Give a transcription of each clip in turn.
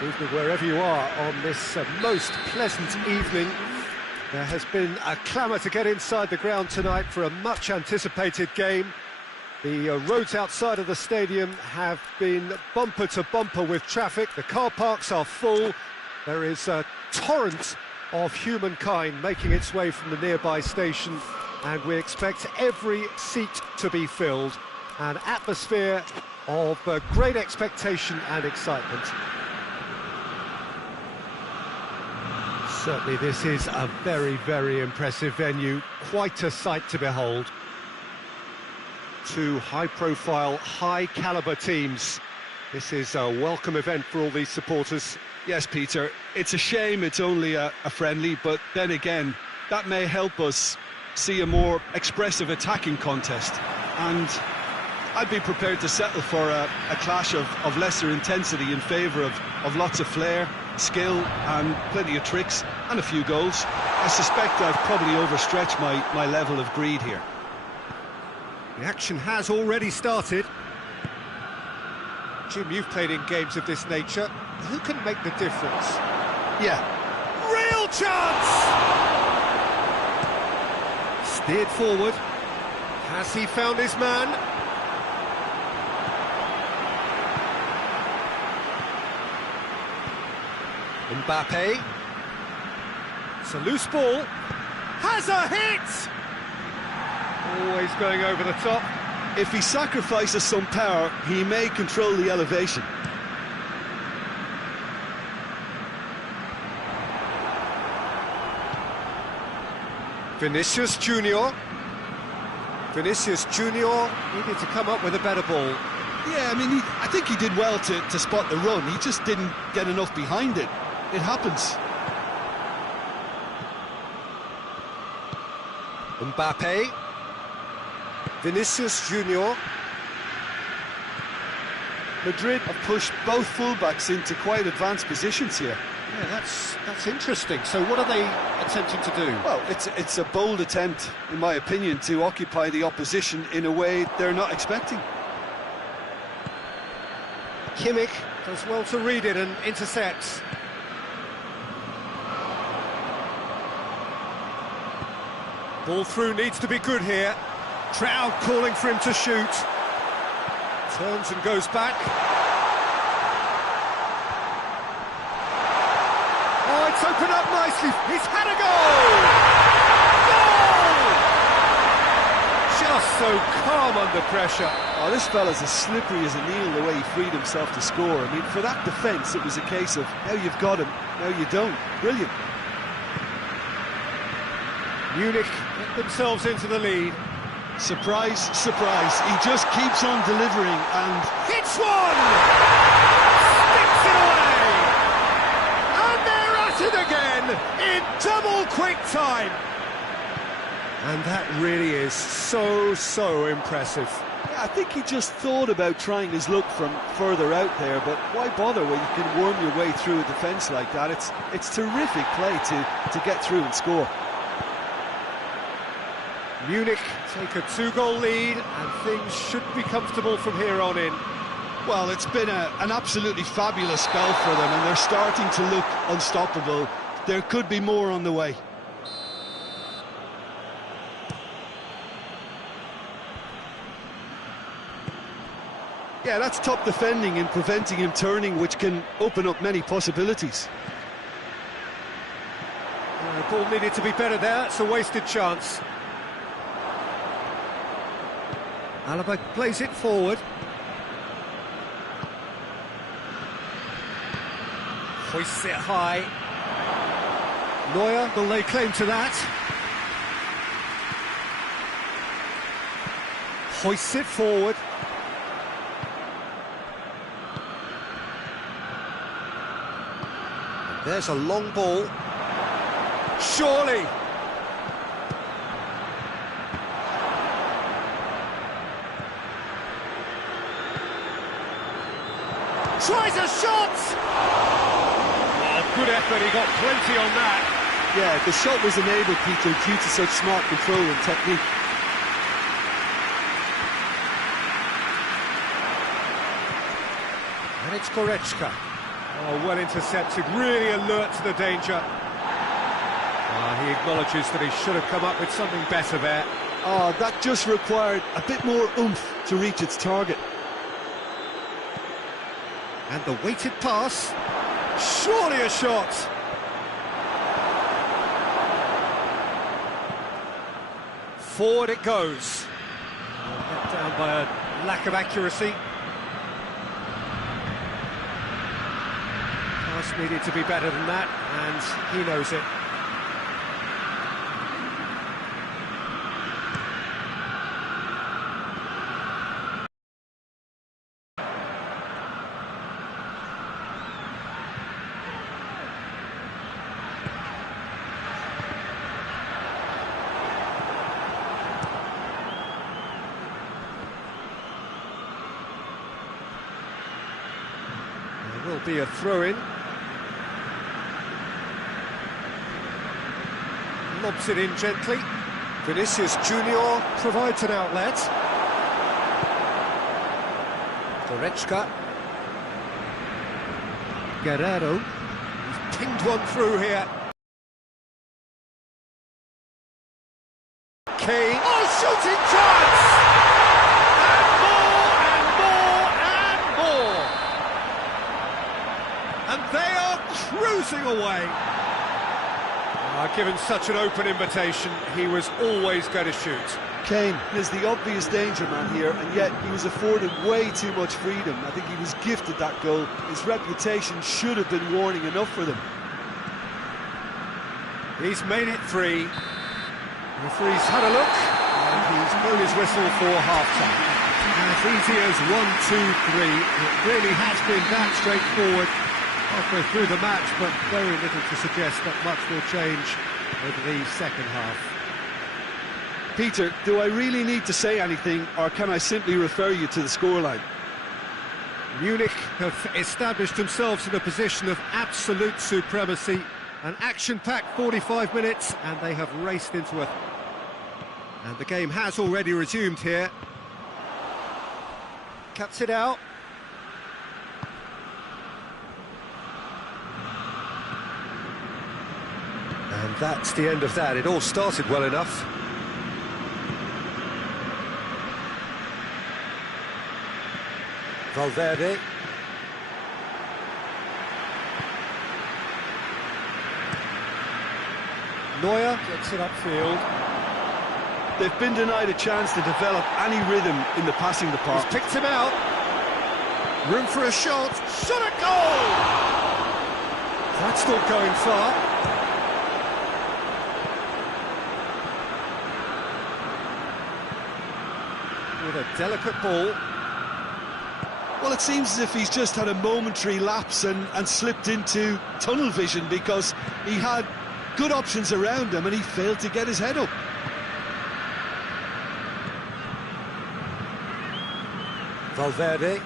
Good evening wherever you are on this most pleasant evening. There has been a clamour to get inside the ground tonight for a much anticipated game. The roads outside of the stadium have been bumper to bumper with traffic. The car parks are full. There is a torrent of humankind making its way from the nearby station, and we expect every seat to be filled. An atmosphere of great expectation and excitement. Certainly this is a very, very impressive venue. Quite a sight to behold. Two high-profile, high-caliber teams. This is a welcome event for all these supporters. Yes, Peter, it's a shame it's only a friendly, but then again, that may help us see a more expressive attacking contest. And I'd be prepared to settle for a clash of lesser intensity in favour of lots of flair, skill and plenty of tricks and a few goals. I suspect I've probably overstretched my level of greed here. The action has already started. Jim, you've played in games of this nature. Who can make the difference? Yeah. Real chance! Steered forward. Has he found his man? Mbappe. It's a loose ball. Has a hit! Always going over the top. If he sacrifices some power, he may control the elevation. Vinicius Junior. Vinicius Junior needed to come up with a better ball. Yeah, I mean, I think he did well to spot the run. He just didn't get enough behind it. It happens. Mbappe. Vinicius Junior. Madrid have pushed both fullbacks into quite advanced positions here. Yeah, that's interesting. So what are they attempting to do? Well, it's a bold attempt, in my opinion, to occupy the opposition in a way they're not expecting. Kimmich does well to read it and intercepts. Ball through needs to be good here. Crowd calling for him to shoot. Turns and goes back. Oh, it's opened up nicely. He's had a goal! Goal! Just so calm under pressure. Oh, this fella's as slippery as a needle the way he freed himself to score. I mean, for that defence, it was a case of now you've got him, now you don't. Brilliant. Munich get themselves into the lead. Surprise, surprise. He just keeps on delivering and... Hits one! Sticks it away! And they're at it again in double quick time. And that really is so impressive. Yeah, I think he just thought about trying his luck from further out there, but why bother when you can worm your way through a defence like that? It's terrific play to get through and score. Munich take a 2-goal lead and things should be comfortable from here on in. Well, it's been an absolutely fabulous spell for them and they're starting to look unstoppable. There could be more on the way. Yeah, that's top defending and preventing him turning, which can open up many possibilities. The ball needed to be better there, it's a wasted chance. Alaba plays it forward. Hoists it high. Neuer will lay claim to that. Hoists it forward. And there's a long ball. Surely! Tries a shot! Oh, good effort, he got plenty on that. Yeah, the shot was enabled, Peter, due to such smart control and technique. And it's Goretzka. Oh, well intercepted, really alert to the danger. He acknowledges that he should have come up with something better there. Oh, that just required a bit more oomph to reach its target. And the weighted pass, surely a shot. Forward it goes. Let down by a lack of accuracy. Pass needed to be better than that, and he knows it. Will be a throw-in. Lobs it in gently. Vinicius Junior provides an outlet. Goretzka. Guerrero. He's pinged one through here. Kane. Oh, shooting chance! And they are cruising away. Given such an open invitation, he was always going to shoot. Kane is the obvious danger man here, and yet he was afforded way too much freedom. I think he was gifted that goal. His reputation should have been warning enough for them. He's made it 3. The referee's had a look, and he's blown his whistle for half-time. As easy as 1, 2, 3. It really has been that straightforward. Halfway through the match, but very little to suggest that much will change over the second half. Peter, do I really need to say anything, or can I simply refer you to the scoreline? Munich have established themselves in a position of absolute supremacy. An action-packed 45 minutes, and they have raced into a... And the game has already resumed here. Cuts it out. And that's the end of that. It all started well enough. Valverde. Neuer gets it upfield. They've been denied a chance to develop any rhythm in the passing department. He's picked him out. Room for a shot. Shot a goal! That's not going far. With a delicate ball. Well, it seems as if he's just had a momentary lapse and slipped into tunnel vision, because he had good options around him and he failed to get his head up. Valverde.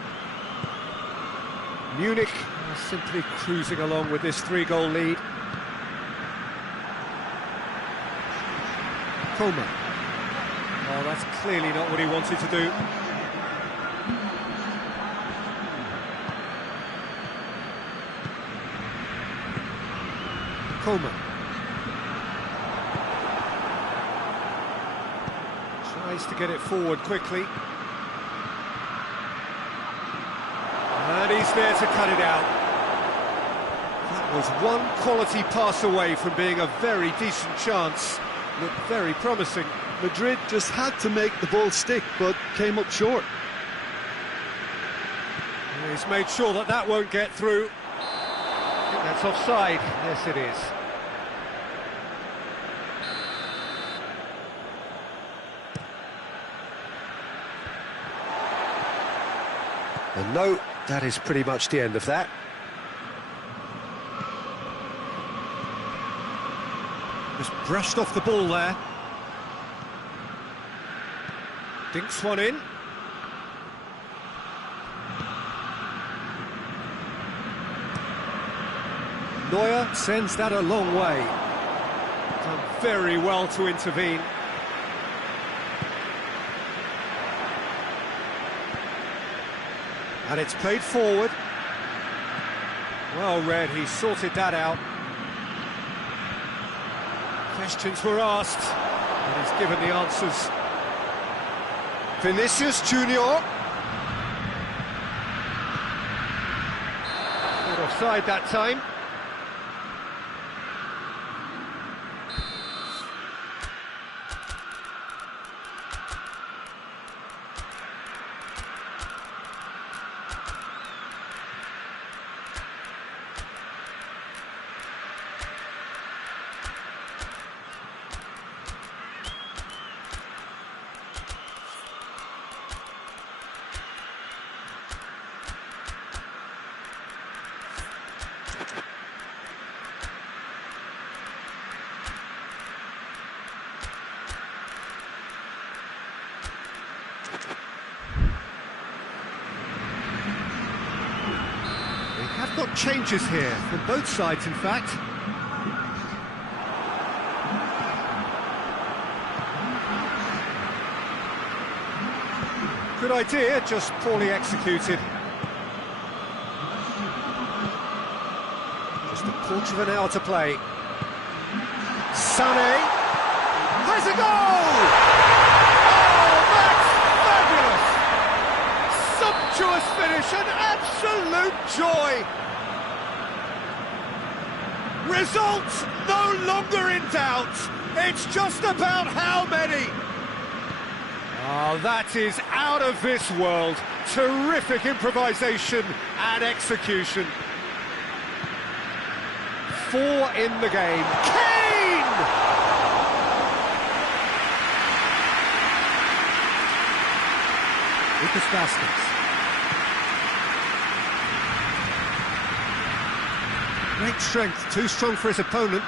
Munich are simply cruising along with this 3-goal lead. Coman. Oh, that's clearly not what he wanted to do. Coman. Tries to get it forward quickly. And he's there to cut it out. That was one quality pass away from being a very decent chance. Looked very promising. Madrid just had to make the ball stick, but came up short. And he's made sure that that won't get through. I think that's offside. Yes, it is. And no, that is pretty much the end of that. Just brushed off the ball there. Dinks one in. Neuer sends that a long way. Done very well to intervene. And it's played forward. Well read, he sorted that out. Questions were asked, and he's given the answers. Vinicius Junior. Not offside that time. We have got changes here, from both sides in fact. Good idea, just poorly executed. Just a quarter of an hour to play. Sané has a goal! Oh, that's fabulous! Sumptuous finish, an absolute joy! Result no longer in doubt. It's just about how many. Oh, that is out of this world. Terrific improvisation and execution. 4 in the game. Kane! Lucas Vázquez. Great strength, too strong for his opponent.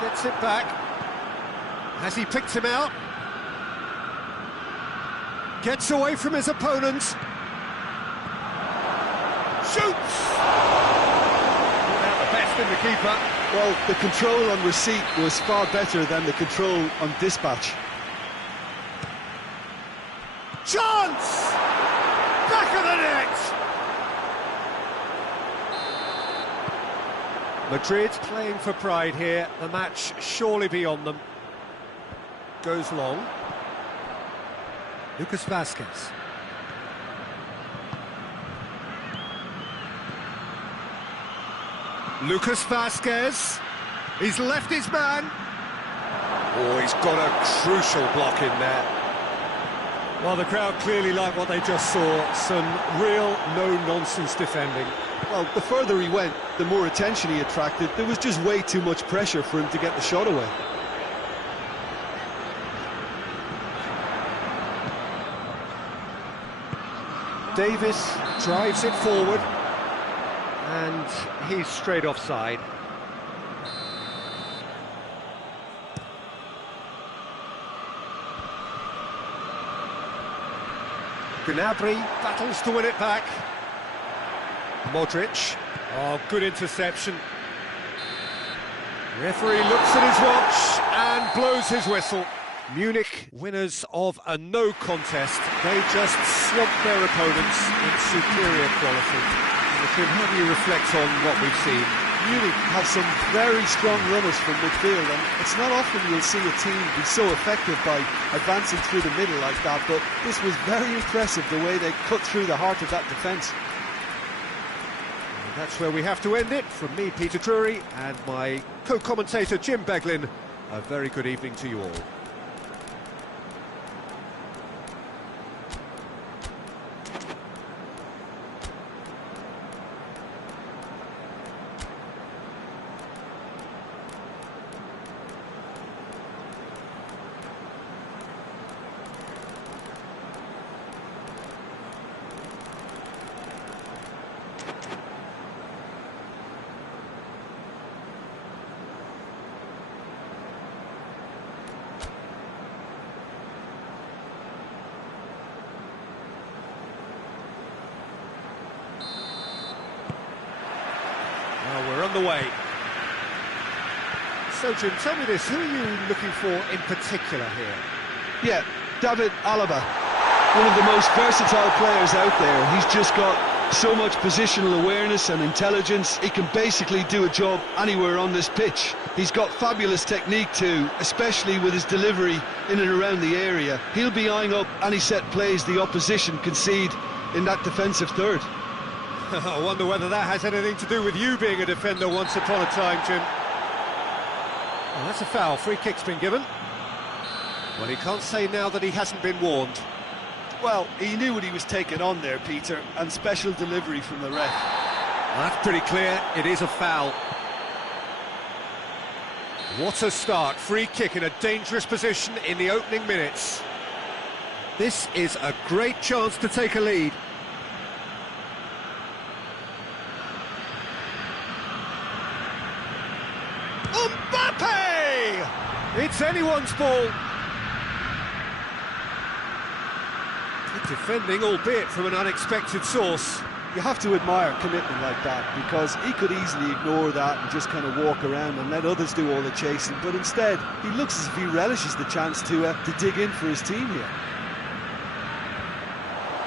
Gets it back. Has he picked him out? Gets away from his opponent. Shoots! Not the best in the keeper. Well, the control on receipt was far better than the control on dispatch. Chance! Back of the net! Madrid playing for pride here. The match surely beyond them. Goes long. Lucas Vázquez. Lucas Vázquez. He's left his man. Oh, he's got a crucial block in there. Well, the crowd clearly like what they just saw. Some real no-nonsense defending. Well, the further he went, the more attention he attracted. There was just way too much pressure for him to get the shot away. Davis drives it forward, and he's straight offside. Gnabry battles to win it back. Modric. Oh, good interception. Referee looks at his watch and blows his whistle. Munich, winners of a no contest. They just swamped their opponents in superior quality. How do you reflect on what we've seen? Munich have some very strong runners from midfield, and it's not often you'll see a team be so effective by advancing through the middle like that, but this was very impressive, the way they cut through the heart of that defence. That's where we have to end it. From me, Peter Drury, and my co-commentator, Jim Beglin, a very good evening to you all. We're on the way. So, Jim, tell me this, who are you looking for in particular here? Yeah, David Alaba, one of the most versatile players out there. He's just got so much positional awareness and intelligence. He can basically do a job anywhere on this pitch. He's got fabulous technique too, especially with his delivery in and around the area. He'll be eyeing up any set plays the opposition concede in that defensive third. I wonder whether that has anything to do with you being a defender once upon a time, Jim. Well, that's a foul. Free kick's been given. Well, he can't say now that he hasn't been warned. Well, he knew what he was taking on there, Peter, and special delivery from the ref. Well, that's pretty clear. It is a foul. What a start. Free kick in a dangerous position in the opening minutes. This is a great chance to take a lead. Mbappe! It's anyone's ball. Good defending, albeit from an unexpected source. You have to admire commitment like that, because he could easily ignore that and just kind of walk around and let others do all the chasing, but instead he looks as if he relishes the chance to dig in for his team here.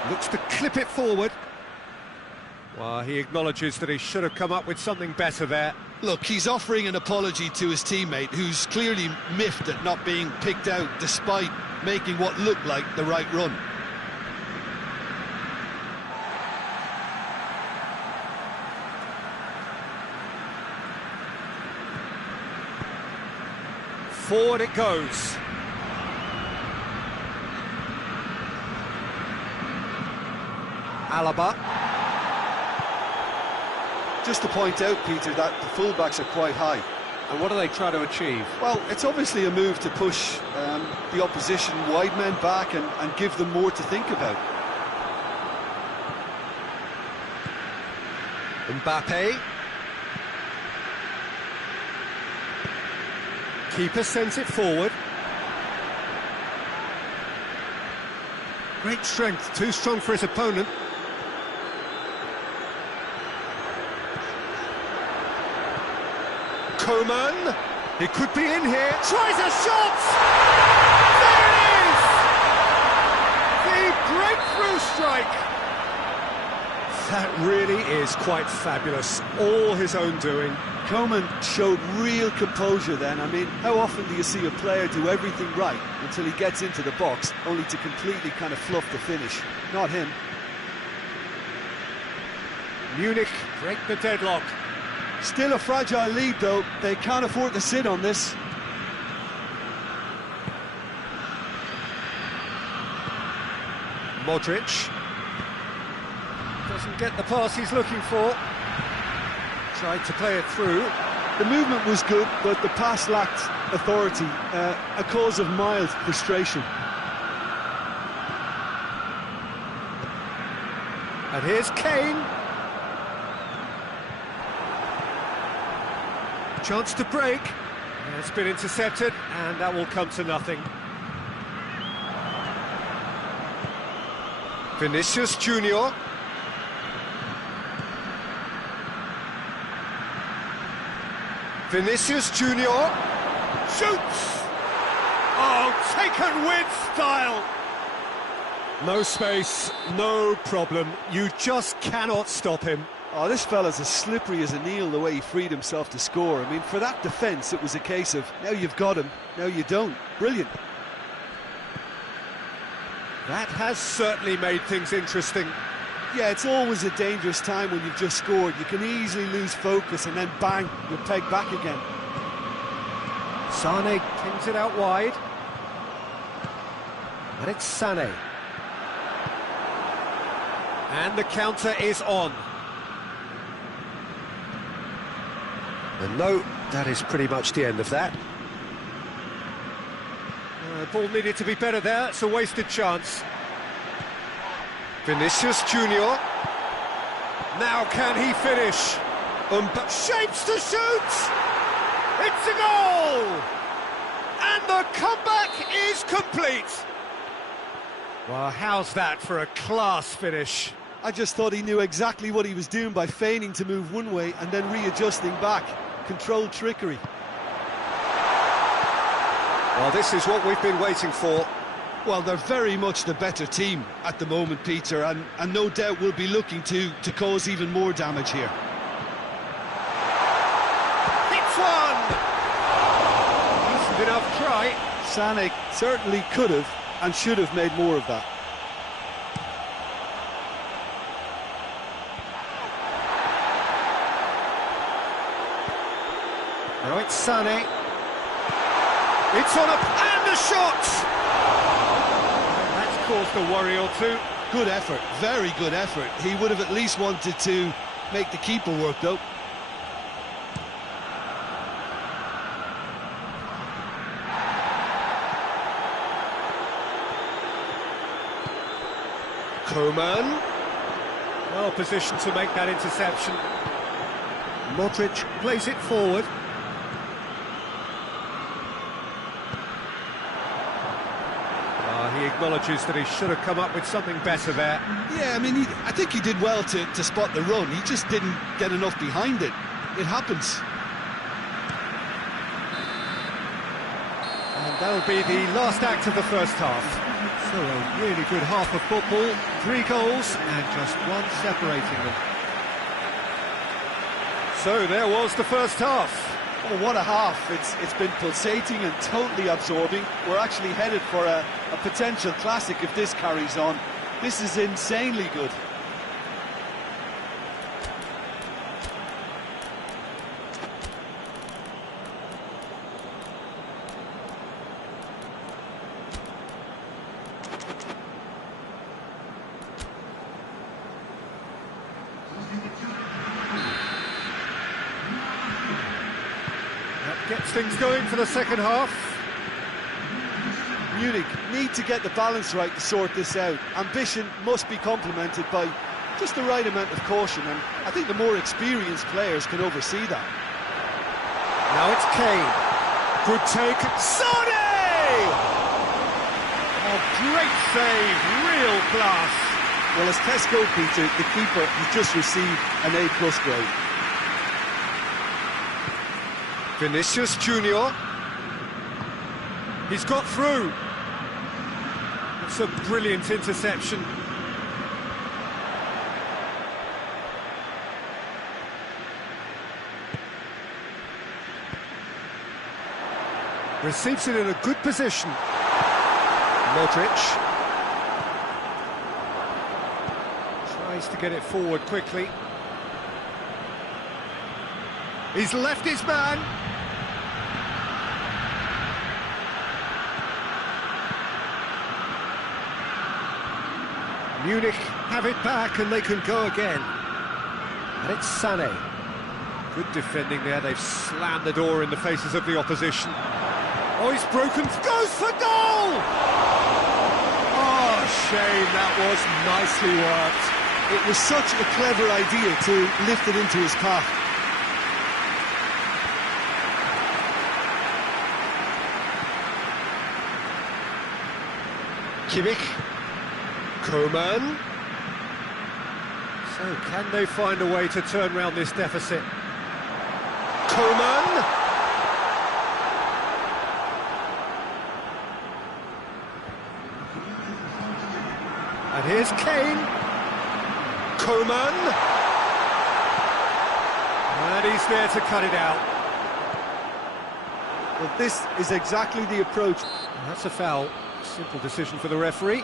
Looks to clip it forward. Well, he acknowledges that he should have come up with something better there. Look, he's offering an apology to his teammate, who's clearly miffed at not being picked out despite making what looked like the right run. Forward it goes. Alaba. Just to point out, Peter, that the fullbacks are quite high. And what are they trying to achieve? Well, it's obviously a move to push the opposition wide men back and give them more to think about. Mbappe. Keeper sends it forward. Great strength, too strong for his opponent. Coman, he could be in here, tries a shot! There it is! The breakthrough strike! That really is quite fabulous, all his own doing. Coman showed real composure then. I mean, how often do you see a player do everything right until he gets into the box, only to completely kind of fluff the finish? Not him. Munich break the deadlock. Still a fragile lead though, they can't afford to sit on this. Modric doesn't get the pass he's looking for. Tried to play it through. The movement was good, but the pass lacked authority, a cause of mild frustration. And here's Kane. Chance to break. It's been intercepted, and that will come to nothing. Vinicius Junior. Vinicius Junior shoots! Oh, taken with style! No space, no problem. You just cannot stop him. Oh, this fella's as slippery as an eel the way he freed himself to score. I mean, for that defence, it was a case of, now you've got him, now you don't. Brilliant. That has certainly made things interesting. Yeah, it's always a dangerous time when you've just scored. You can easily lose focus and then bang, you're pegged back again. Sane kings it out wide. And it's Sane. And the counter is on. And no, that is pretty much the end of that. The ball needed to be better there, it's a wasted chance. Vinicius Junior. Now can he finish? Shapes to shoot! It's a goal! And the comeback is complete! Well, how's that for a class finish? I just thought he knew exactly what he was doing by feigning to move one way and then readjusting back. Controlled trickery. Well, this is what we've been waiting for. Well, they're very much the better team at the moment, Peter, and no doubt will be looking to cause even more damage here. Hits one! Decent enough try. Sané certainly could have and should have made more of that. Now it's Sané. It's on and a shot! That's caused a worry or two. Good effort, very good effort. He would have at least wanted to make the keeper work, though. Coman. Well positioned to make that interception. Modric plays it forward. He acknowledges that he should have come up with something better there. Yeah, I mean, I think he did well to spot the run. He just didn't get enough behind it. It happens. And that'll be the last act of the first half. So a really good half of football. 3 goals and just one separating them. So there was the first half. Oh, what a half. It's been pulsating and totally absorbing. We're actually headed for a potential classic if this carries on. This is insanely good. Gets things going for the second half. Munich need to get the balance right to sort this out. Ambition must be complemented by just the right amount of caution, and I think the more experienced players can oversee that. Now it's Kane. Good take. Sané! Oh, great save, real class. Well, as Tesco, Peter, the keeper has just received an A+ grade. Vinicius Junior. He's got through. It's a brilliant interception. Receives it in a good position. Modric. Tries to get it forward quickly. He's left his man. Munich have it back and they can go again. And it's Sané. Good defending there. They've slammed the door in the faces of the opposition. Oh, he's broken. Goes for goal! Oh, shame. That was nicely worked. It was such a clever idea to lift it into his path. Kimmich. Coman. So, can they find a way to turn round this deficit? Coman. And here's Kane. Coman. And he's there to cut it out. Well, this is exactly the approach. That's a foul. Simple decision for the referee.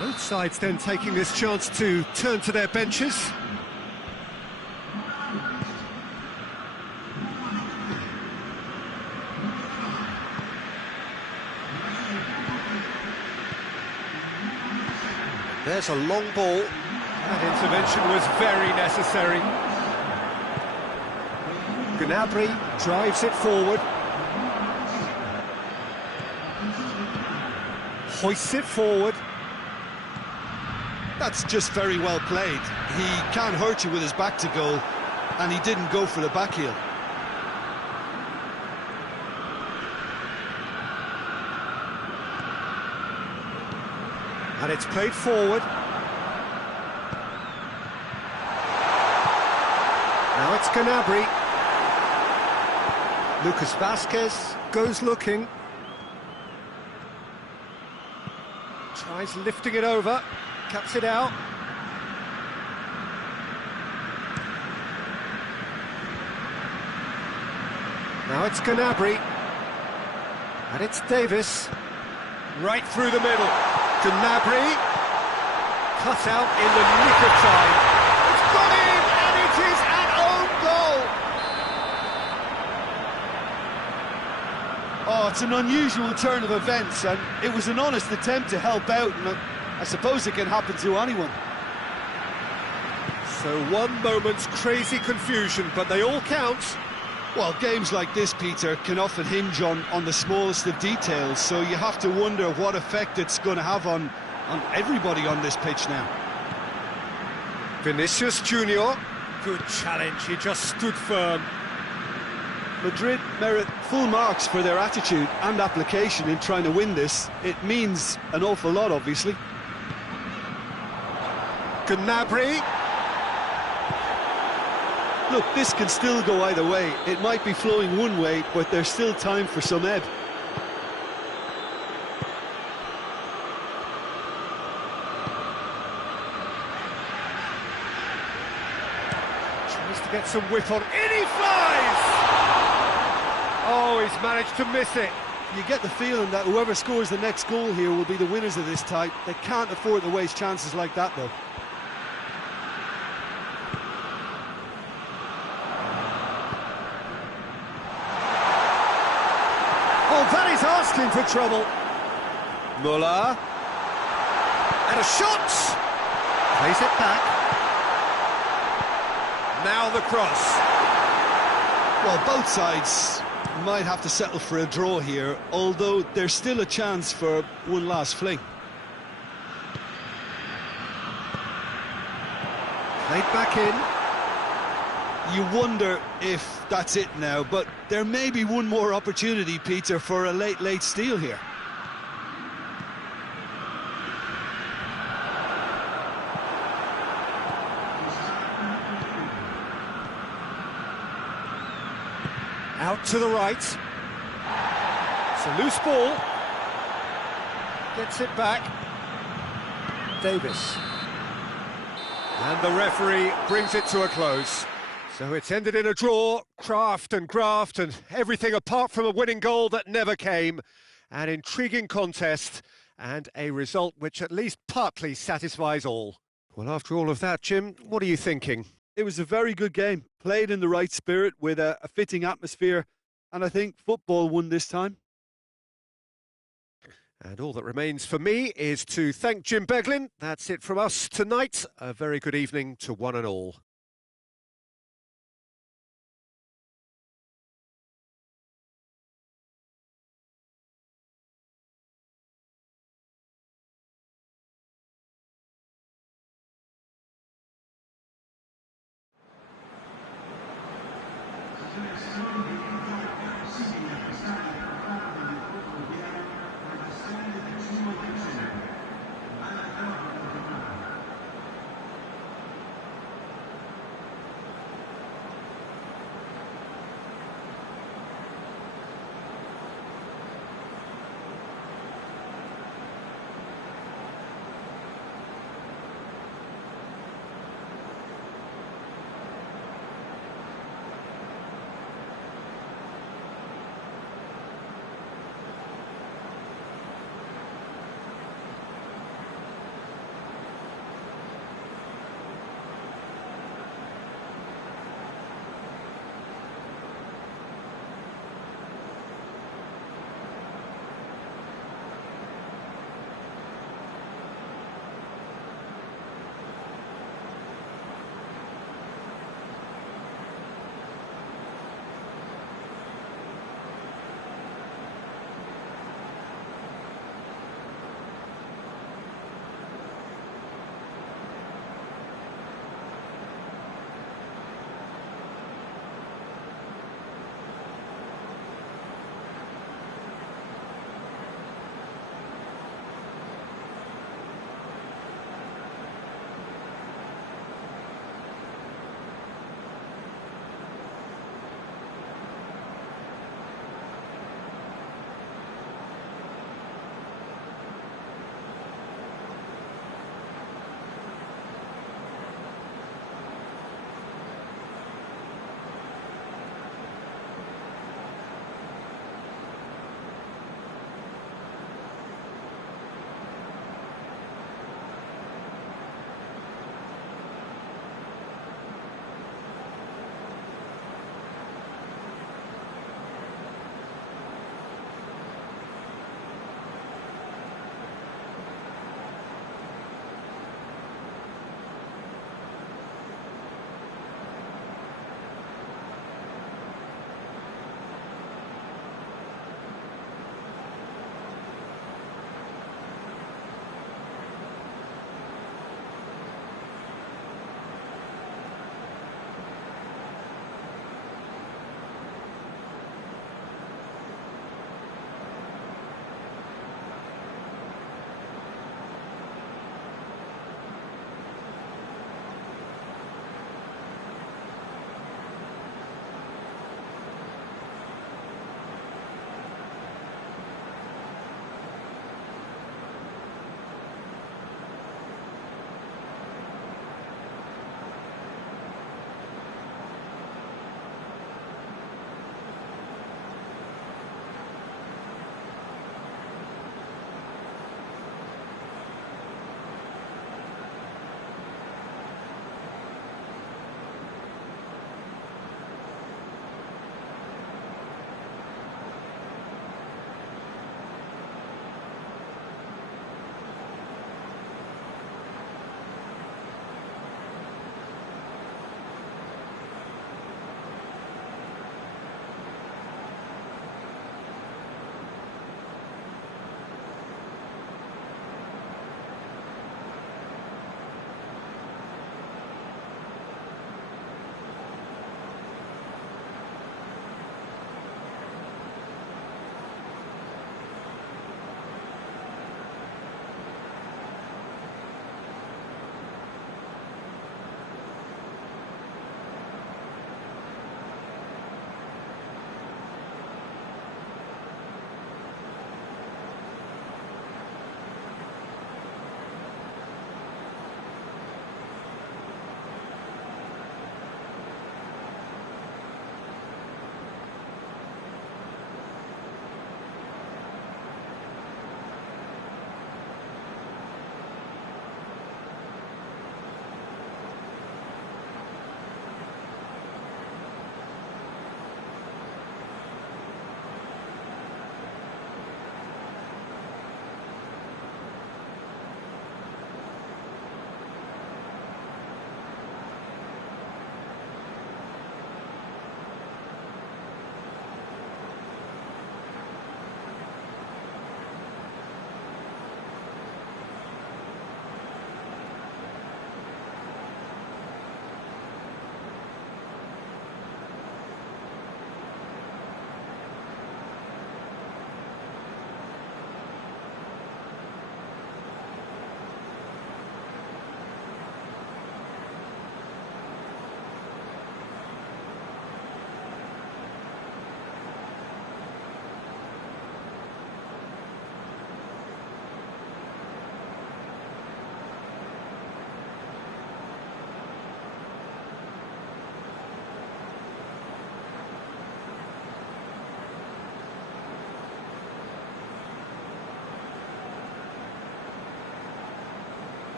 Both sides then taking this chance to turn to their benches. There's a long ball. That intervention was very necessary. Gnabry drives it forward. hoists it forward. That's just very well played. He can't hurt you with his back to goal, and he didn't go for the back heel. And it's played forward. Now it's Gnabry. Lucas Vasquez goes looking. Tries lifting it over. Cuts it out. Now it's Gnabry. And it's Davis. Right through the middle. Gnabry. Cut out in the nick of time. It's gone in, and it is an own goal. Oh, it's an unusual turn of events, and it was an honest attempt to help out, and I suppose it can happen to anyone. So one moment's crazy confusion, but they all count. Well, games like this, Peter, can often hinge on the smallest of details, so you have to wonder what effect it's going to have on everybody on this pitch now. Vinicius Junior, good challenge, he just stood firm. Madrid merit full marks for their attitude and application in trying to win this. It means an awful lot, obviously. Gnabry. Look, this can still go either way. It might be flowing one way, but there's still time for some ebb. Tries to get some whip on. In he flies! Oh, he's managed to miss it. You get the feeling that whoever scores the next goal here will be the winners of this type. They can't afford to waste chances like that, though. Oh, that is asking for trouble. Muller. And a shot! Plays it back. Now the cross. Well, both sides might have to settle for a draw here, although there's still a chance for one last fling. Played back in. You wonder if that's it now, but there may be one more opportunity, Peter, for a late steal here. Out to the right. It's a loose ball. Gets it back. Davis. And the referee brings it to a close. So it's ended in a draw, craft and graft and everything apart from a winning goal that never came. An intriguing contest and a result which at least partly satisfies all. Well, after all of that, Jim, what are you thinking? It was a very good game, played in the right spirit with a fitting atmosphere, and I think football won this time. And all that remains for me is to thank Jim Beglin. That's it from us tonight. A very good evening to one and all.